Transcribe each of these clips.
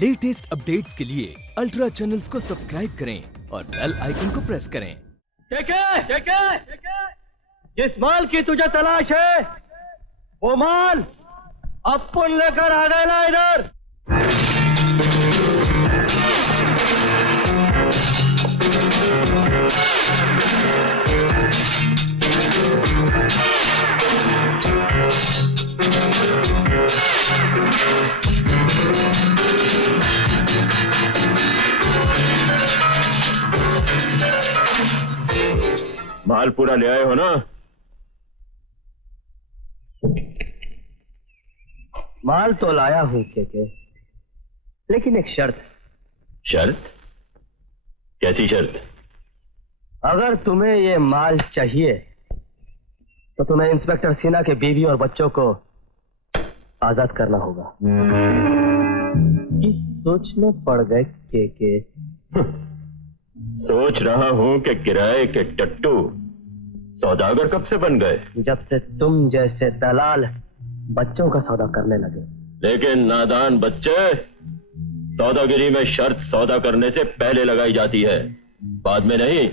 Latest updates के लिए ultra channels को सब्सक्राइब करें और बेल आइकन को प्रेस करें। जिस माल की तुझे तलाश है वो माल अपन लेकर आ गए ना इधर। माल पूरा ले आए हो ना? माल तो लाया हूं के, लेकिन एक शर्त। शर्त? कैसी शर्त? अगर तुम्हें ये माल चाहिए तो तुम्हें इंस्पेक्टर सिन्हा के बीवी और बच्चों को आजाद करना होगा। सोच में पड़ गए के सोच रहा हूं कि किराए के टट्टू सौदागर कब से बन गए? जब से तुम जैसे दलाल बच्चों का सौदा करने लगे। लेकिन नादान बच्चे, सौदागिरी में शर्त सौदा करने से पहले लगाई जाती है, बाद में नहीं।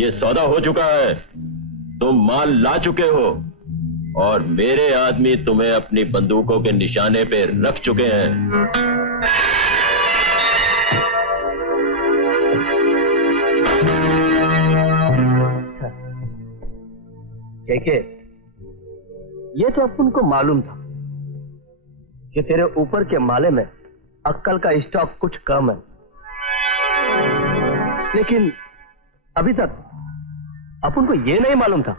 ये सौदा हो चुका है, तुम माल ला चुके हो और मेरे आदमी तुम्हें अपनी बंदूकों के निशाने पे रख चुके हैं। के ये तो अपन को मालूम था कि तेरे ऊपर के माले में अक्कल का स्टॉक कुछ कम है, लेकिन अभी तक अपन को ये नहीं मालूम था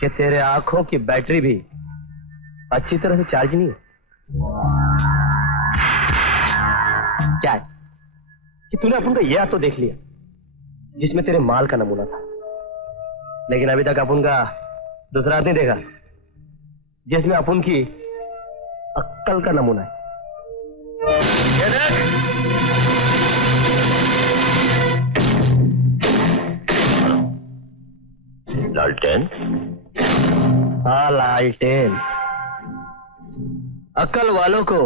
कि तेरे आंखों की बैटरी भी अच्छी तरह से चार्ज नहीं है। क्या है कि तूने अपन को यह तो देख लिया जिसमें तेरे माल का नमूना था, लेकिन अभी तक अपन का दूसरा आदमी देखा जिसमें अपन की अक्कल का नमूना है। ये देख, लालटेन? हाँ, लालटेन। अक्कल वालों को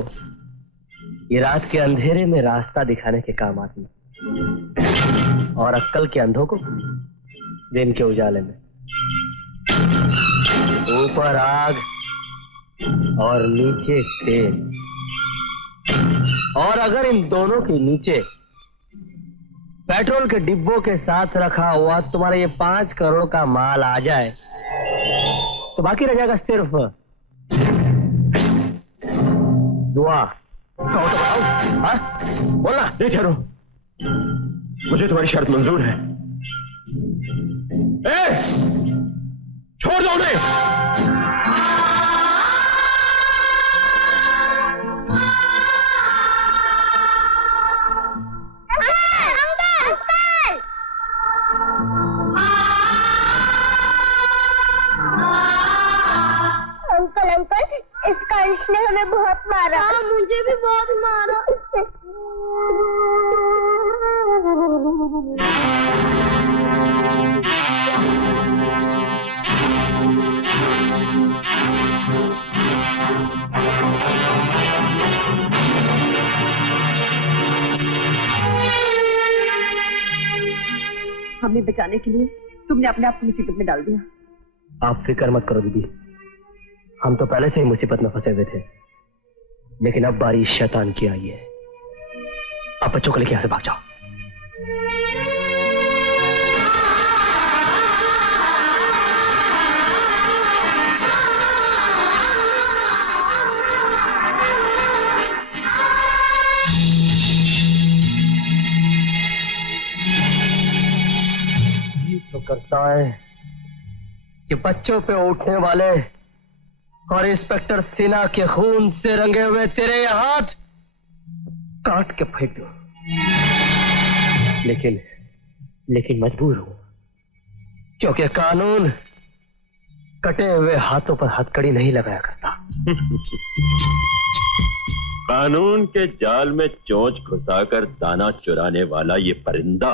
ये रात के अंधेरे में रास्ता दिखाने के काम आती है और अक्कल के अंधों को दिन के उजाले में। ऊपर आग और नीचे तेल, और अगर इन दोनों के नीचे पेट्रोल के डिब्बों के साथ रखा हुआ तुम्हारा ये 5 करोड़ का माल आ जाए तो बाकी रह जाएगा सिर्फ दुआ। कहो तो बताओ। हाँ? बोलना। नहीं ठहरो, मुझे तुम्हारी शर्त मंजूर है। छोड़ दो उन्हें। अंकल, इस कंस ने हमें बहुत मारा। हाँ, मुझे भी बहुत मारा। हमें बचाने के लिए तुमने अपने आप को मुसीबत में डाल दिया। आप फिक्र मत करो दीदी, हम तो पहले से ही मुसीबत में फंसे हुए थे, लेकिन अब बारी शैतान की आई है। आप बच्चों को लेके यहां से भाग जाओ। तो करता है कि बच्चों पे उठने वाले और इंस्पेक्टर सिन्हा के खून से रंगे हुए तेरे ये हाथ काट के फेंक दो, लेकिन मजबूर हूं, क्योंकि कानून कटे हुए हाथों पर हथकड़ी नहीं लगाया करता। कानून के जाल में चोंच घुसाकर दाना चुराने वाला ये परिंदा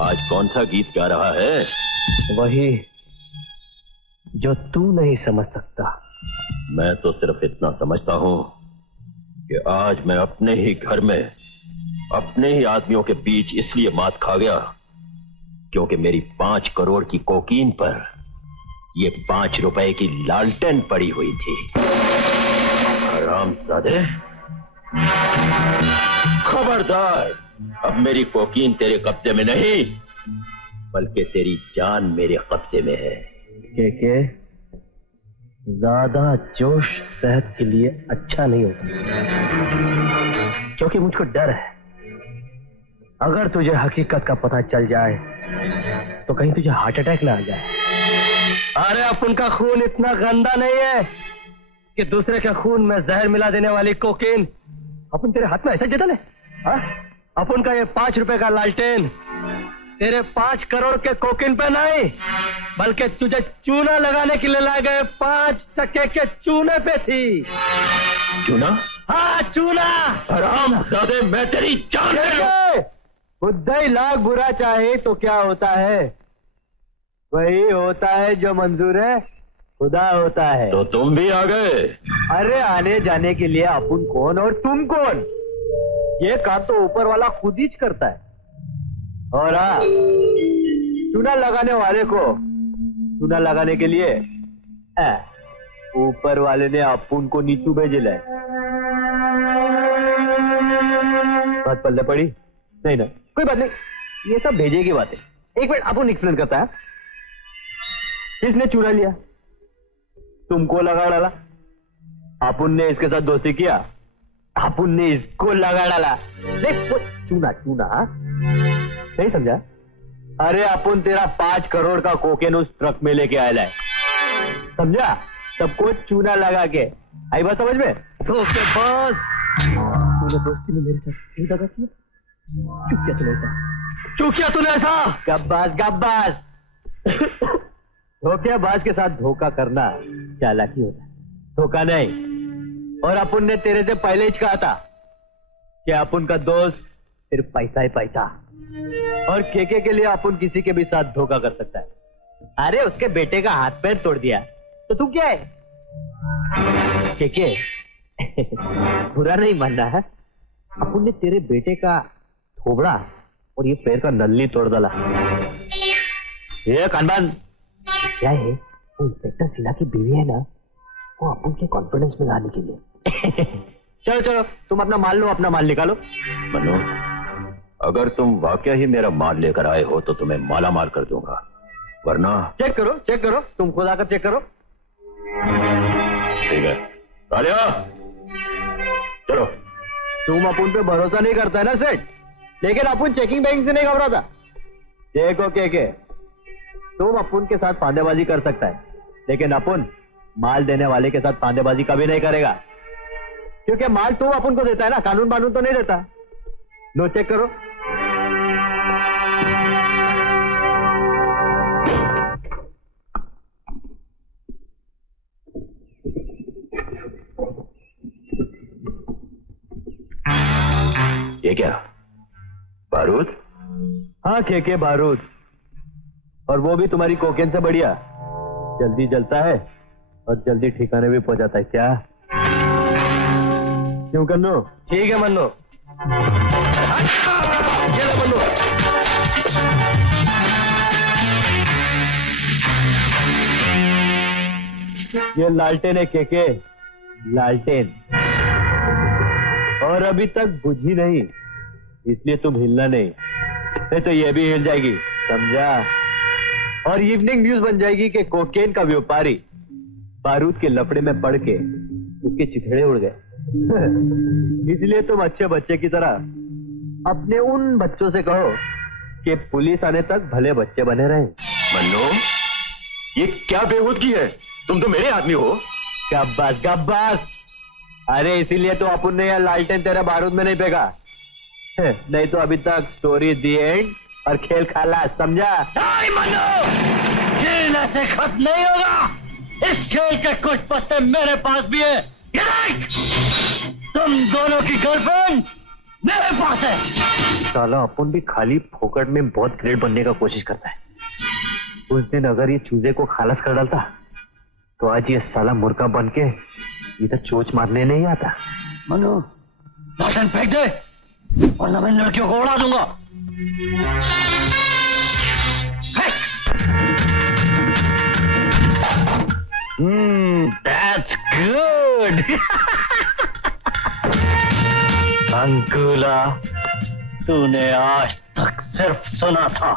आज कौन सा गीत गा रहा है? वही जो तू नहीं समझ सकता। मैं तो सिर्फ इतना समझता हूं कि आज मैं अपने ही घर में अपने ही आदमियों के बीच इसलिए मात खा गया क्योंकि मेरी 5 करोड़ की कोकीन पर ये 5 रुपए की लालटेन पड़ी हुई थी। हरामजादे, खबरदार, अब मेरी कोकीन तेरे कब्जे में नहीं बल्कि तेरी जान मेरे कब्जे में है। के ज्यादा जोश सेहत के लिए अच्छा नहीं होता, क्योंकि मुझको डर है अगर तुझे हकीकत का पता चल जाए तो कहीं तुझे हार्ट अटैक ना आ जाए। अरे अपन का खून इतना गंदा नहीं है कि दूसरे के खून में जहर मिला देने वाली कोकीन अपन तेरे हाथ में ऐसा जतन है। हाँ? अपन का ये 5 रुपए का लालटेन तेरे 5 करोड़ के कोकीन पे नहीं बल्कि तुझे चूना लगाने के लिए लाए गए 5 टके के चूने पे थी। चूना? हाँ, चूना। हरामजादे, मैं तेरी जान ले लूं। खुदा ही लाख बुरा चाहे तो क्या होता है? वही होता है जो मंजूर है, खुदा होता है। तो तुम भी आ गए? अरे आने जाने के लिए अपन कौन और तुम कौन? ये काम तो ऊपर वाला खुद ही करता है। और हाँ, चूना लगाने वाले को चूना लगाने के लिए ऊपर वाले ने अपन को नीचू भेजे है। बात पल्ले पड़ी नहीं ना? कोई बात नहीं, ये सब भेजे की बात है। एक मिनट, अपन एक्सप्लेन करता है। किसने चूना लिया? तुमको लगा डाला। अपन ने इसके साथ दोस्ती किया, अपन ने इसको लगा डाला। देख, चूना चूना नहीं समझा? अरे अपन तेरा 5 करोड़ का कोकेन उस ट्रक में लेके आया है, समझा? सबको चूना लगा के आई बात समझ में? धोखेबाज, तूने दोस्ती में मेरे साथ क्यों दगा किया? क्यों किया तूने ऐसा? क्यों किया तूने ऐसा? गब्बास गब्बास। धोखेबाज के साथ धोखा करना चालाकी होता है, धोखा नहीं। और अपन ने तेरे से पहले ही कहा था कि अपन का दोस्त सिर्फ पैसा ही पैसा, और केके के लिए अपन किसी के भी साथ धोखा कर सकता है। अरे उसके बेटे का हाथ पैर तोड़ दिया तो तू क्या है? केके बुरा नहीं मानना है, अपन ने तेरे बेटे का थोबड़ा और ये पैर का नल्ली तोड़ डाला। ये कानबान क्या है? वो इंस्पेक्टर सिन्हा की बीवी है ना, वो अपन के कॉन्फिडेंस में लाने के लिए। चलो चलो, तुम अपना माल लो, अपना माल निकालो। मनु, अगर तुम वाकई ही मेरा माल लेकर आए हो तो तुम्हें माला माल कर दूंगा, वरना चेक करो, तुम खुद आकर चेक करो। ठीक है, तालिया, चलो। तुम अपन पे भरोसा नहीं करता है ना सेठ, लेकिन अपन चेकिंग बैंक से नहीं घबराता। देखो के तुम अपन के साथ फांदेबाजी कर सकता है, लेकिन अपन माल देने वाले के साथ फांदेबाजी कभी नहीं करेगा, क्योंकि माल तुम अपन को देता है ना, कानून बानून तो नहीं देता। लो चेक करो। ये क्या, बारूद? हाँ के बारूद, और वो भी तुम्हारी कोकेन से बढ़िया। जल्दी जलता है और जल्दी ठिकाने भी पहुंचाता है। क्या क्यों कन्नो? ठीक है मन्नो। ये लो मन्नो। ये लालटेन है के लालटेन, और अभी तक बुझी नहीं, इसलिए तुम हिलना नहीं तो ये भी हिल जाएगी, समझा? और इवनिंग न्यूज बन जाएगी कि कोकेन का व्यापारी बारूद के लफड़े में पड़ के उसके चिथड़े उड़ गए। इसलिए तुम अच्छे बच्चे की तरह अपने उन बच्चों से कहो कि पुलिस आने तक भले बच्चे बने रहे। मन्नू, ये क्या बेहूदगी है? तुम तो मेरे आदमी हो। गब्बास गब्बास, अरे इसीलिए तो अपन ने यह लालटेन तेरे बारूद में नहीं फेंका, नहीं तो अभी तक स्टोरी दी एंड और खेल खाला, समझा? नहीं मन्नू, खेल ऐसे खत्म नहीं होगा। इस खेल के कुछ पत्ते मेरे पास भी है। ये देख, तुम दोनों की गर्लफ्रेंड मेरे पास है। साला अपन भी खाली फोकट में बहुत ग्रेट बनने का कोशिश करता है। उस दिन अगर ये चूजे को खालस कर डालता तो आज ये साला मुर्गा बन के इधर चोच मारने नहीं आता। मनु, लालटेन फेंक दे वरना मैं इन लड़कियों को उड़ा दूंगा। That's good. अंकुला, तूने आज तक सिर्फ सुना था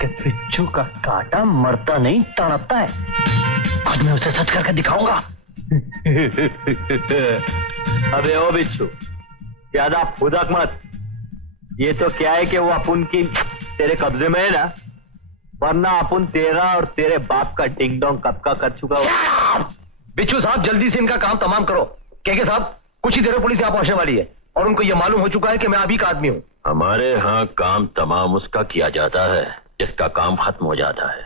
कि बिच्छू का कांटा मरता नहीं तड़पता है। आज मैं उसे सच करके दिखाऊंगा। अबे ओ बिच्छू, ज्यादा फुदक मत। ये तो क्या है कि वो अपुन की तेरे कब्जे में है ना, वरना अपुन तेरा और तेरे बाप का डिंग डोंग कब का कर चुका हो। बिच्छू साहब, जल्दी से इनका काम तमाम करो। के साहब, कुछ ही देर में पुलिस यहाँ पहुंचने वाली है और उनको यह मालूम हो चुका है कि मैं अभी का आदमी हूँ। हमारे यहाँ काम तमाम उसका किया जाता है जिसका काम खत्म हो जाता है,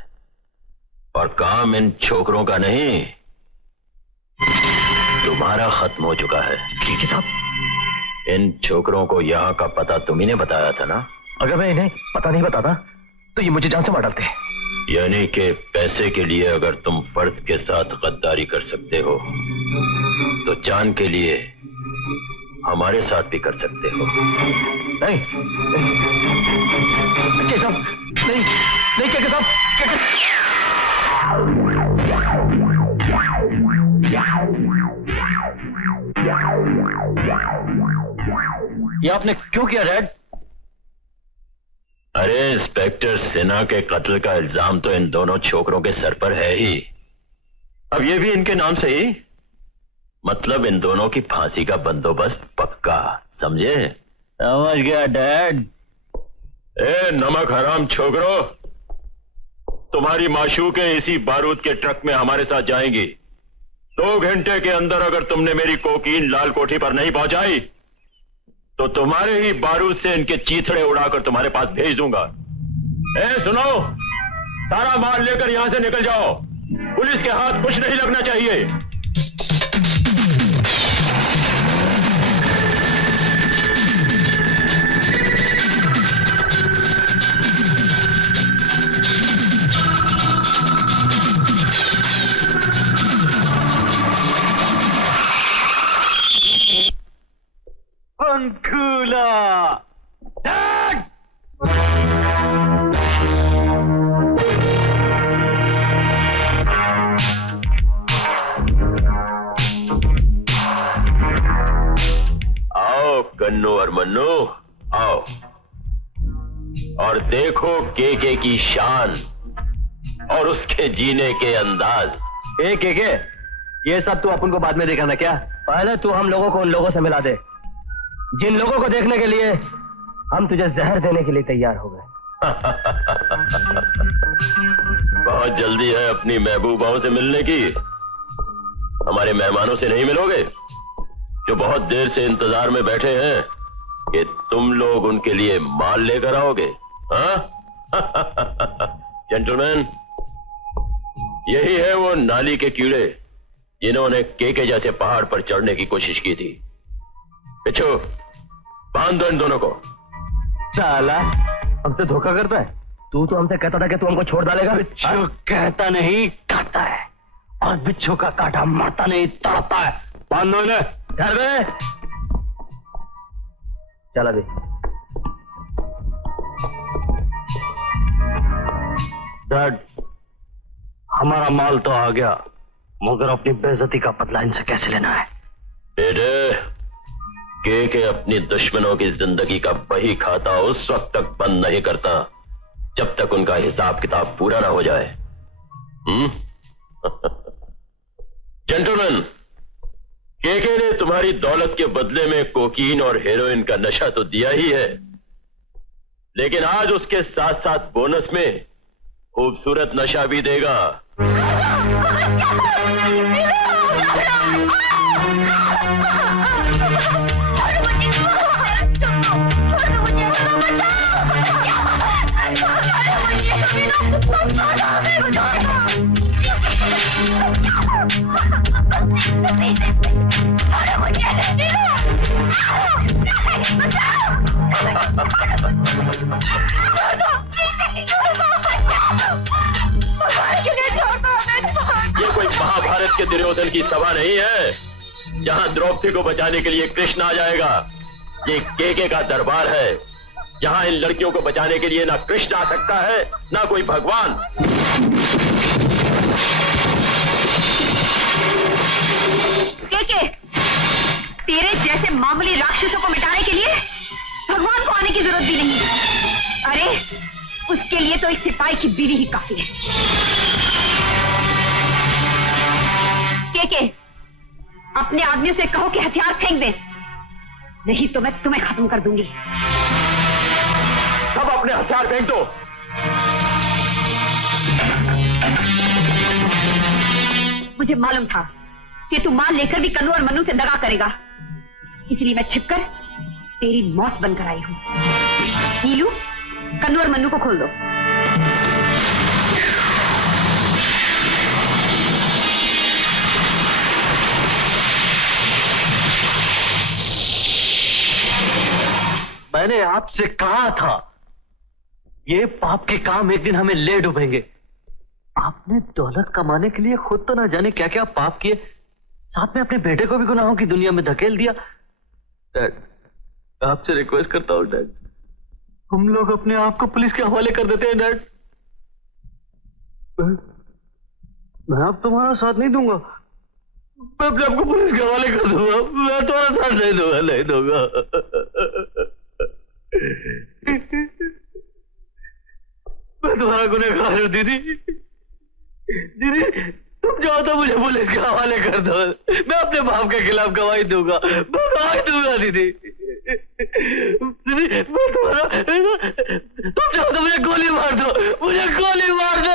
और काम इन छोकरों का नहीं, तुम्हारा खत्म हो चुका है। ठीक है साहब। इन छोकरों को यहाँ का पता तुम्ही ने बताया था ना? अगर मैं इन्हें पता नहीं बताता तो ये मुझे जान से मार डालते। यानी कि पैसे के लिए अगर तुम फर्ज के साथ गद्दारी कर सकते हो तो जान के लिए हमारे साथ भी कर सकते हो। नहीं के साहब, नहीं नहीं के साहब, ये आपने क्यों किया डैड? अरे इंस्पेक्टर सिन्हा के कत्ल का इल्जाम तो इन दोनों छोकरों के सर पर है ही, अब ये भी इनके नाम से ही, मतलब इन दोनों की फांसी का बंदोबस्त पक्का, समझे? समझ गया डैड। ए नमक हराम छोकरो, तुम्हारी माशूके इसी बारूद के ट्रक में हमारे साथ जाएंगी। 2 घंटे के अंदर अगर तुमने मेरी कोकीन लाल कोठी पर नहीं पहुंचाई तो तुम्हारे ही बारूद से इनके चीथड़े उड़ाकर तुम्हारे पास भेज दूंगा। सुनो, सारा माल लेकर यहां से निकल जाओ, पुलिस के हाथ कुछ नहीं लगना चाहिए। अंकुला, डैड! आओ कन्नू और मन्नू, आओ और देखो केके की शान और उसके जीने के अंदाज। के ये सब तू अपन को बाद में दिखाना क्या? पहले तू हम लोगों को उन लोगों से मिला दे जिन लोगों को देखने के लिए हम तुझे जहर देने के लिए तैयार हो गए। बहुत जल्दी है अपनी महबूबाओं से मिलने की, हमारे मेहमानों से नहीं मिलोगे जो बहुत देर से इंतजार में बैठे हैं कि तुम लोग उनके लिए माल लेकर आओगे। हाँ जेंटलमैन, यही है वो नाली के कीड़े जिन्होंने केके जैसे पहाड़ पर चढ़ने की कोशिश की थी। पिछो बांध दो इन दोनों को। साला हमसे धोखा करता है। तू तो हमसे कहता था कि तू हमको छोड़ डालेगा। बिच्छू कहता नहीं, काटता है, और बिच्छू का कांटा मरता नहीं तड़पता है। बांध दो इन्हें। घर में चल अभी। डैड, हमारा माल तो आ गया, मगर अपनी बेइज्जती का बदला इनसे कैसे लेना है? बेटे, के अपनी दुश्मनों की जिंदगी का बही खाता उस वक्त तक बंद नहीं करता जब तक उनका हिसाब किताब पूरा ना हो जाए। जेंटलमैन, के ने तुम्हारी दौलत के बदले में कोकीन और हेरोइन का नशा तो दिया ही है, लेकिन आज उसके साथ साथ बोनस में खूबसूरत नशा भी देगा। ये कोई महाभारत के दुर्योधन की सभा नहीं है जहां द्रौपदी को बचाने के लिए कृष्ण आ जाएगा। ये केके का दरबार है। यहाँ इन लड़कियों को बचाने के लिए ना कृष्ण आ सकता है ना कोई भगवान। केके, तेरे जैसे मामूली राक्षसों को मिटाने के लिए भगवान को आने की जरूरत भी नहीं। अरे उसके लिए तो एक सिपाही की बीवी ही काफी है। केके, अपने आदमियों से कहो कि हथियार फेंक दें, नहीं तो मैं तुम्हें खत्म कर दूंगी। सब अपने हथियार फेंक दो। मुझे मालूम था कि तू माल लेकर भी कन्नू और मन्नू से दगा करेगा, इसलिए मैं छिपकर तेरी मौत बनकर आई हूं। नीलू, कन्नू और मन्नू को खोल दो। मैंने आपसे कहा था ये पाप के काम एक दिन हमें ले डूबेंगे। आपने दौलत कमाने के लिए खुद तो ना जाने क्या क्या पाप किए, साथ में अपने बेटे को भी गुनाहों की दुनिया में धकेल दिया। डैड, आपसे रिक्वेस्ट करता हूं डैड, हम लोग अपने आप को पुलिस के हवाले कर देते हैं डैड। मैं अब तुम्हारा साथ नहीं दूंगा, मैं अपने आप को पुलिस के हवाले कर दूंगा। मैं तुम्हारा साथ नहीं दूंगा, नहीं दूंगा। मैं तुम्हारा गुनहगार हूं दीदी। दीदी तुम चाहो तो मुझे पुलिस के हवाले कर दो, मैं अपने बाप के खिलाफ गवाही दूंगा, मैं गवाही दूंगा दीदी। दीदी मैं तुम्हारा, तुम चाहो तो मुझे गोली मार दो, मुझे गोली मार दो।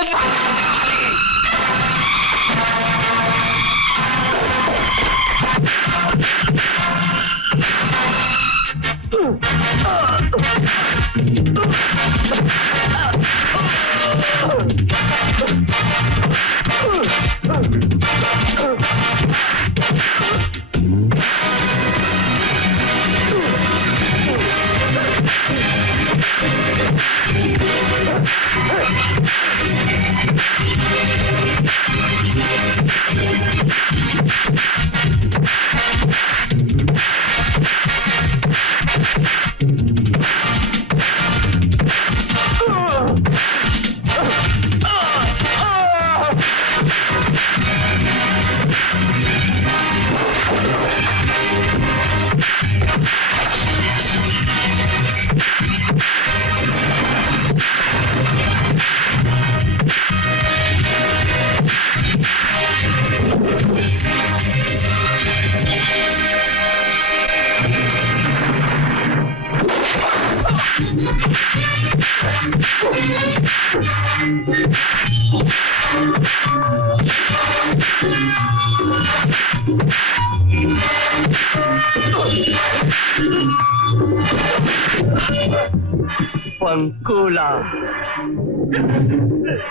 पंकुला,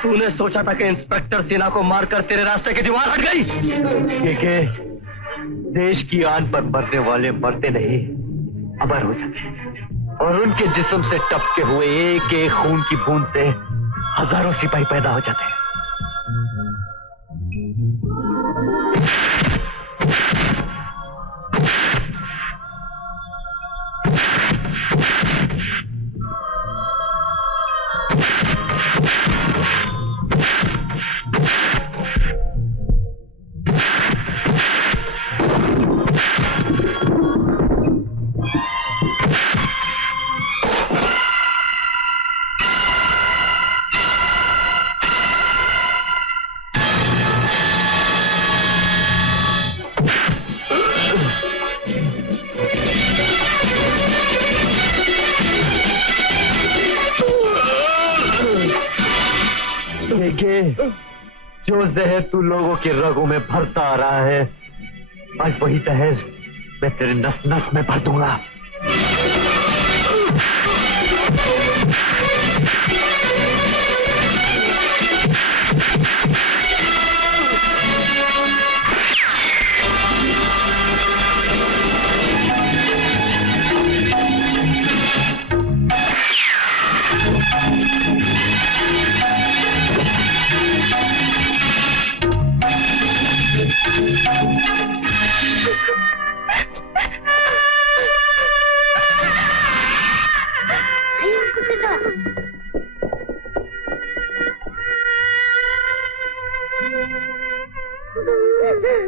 तूने सोचा था कि इंस्पेक्टर सिन्हा को मारकर तेरे रास्ते की दीवार हट गई? के देश की आन पर मरने वाले मरते नहीं, अमर हो जाते हैं, और उनके जिस्म से टपके हुए एक एक खून की बूंद से हजारों सिपाही पैदा हो जाते हैं। जो जहर तू लोगों के रगों में भरता आ रहा है, आज वही जहर मैं तेरे नस नस में भर दूंगा। मम्मी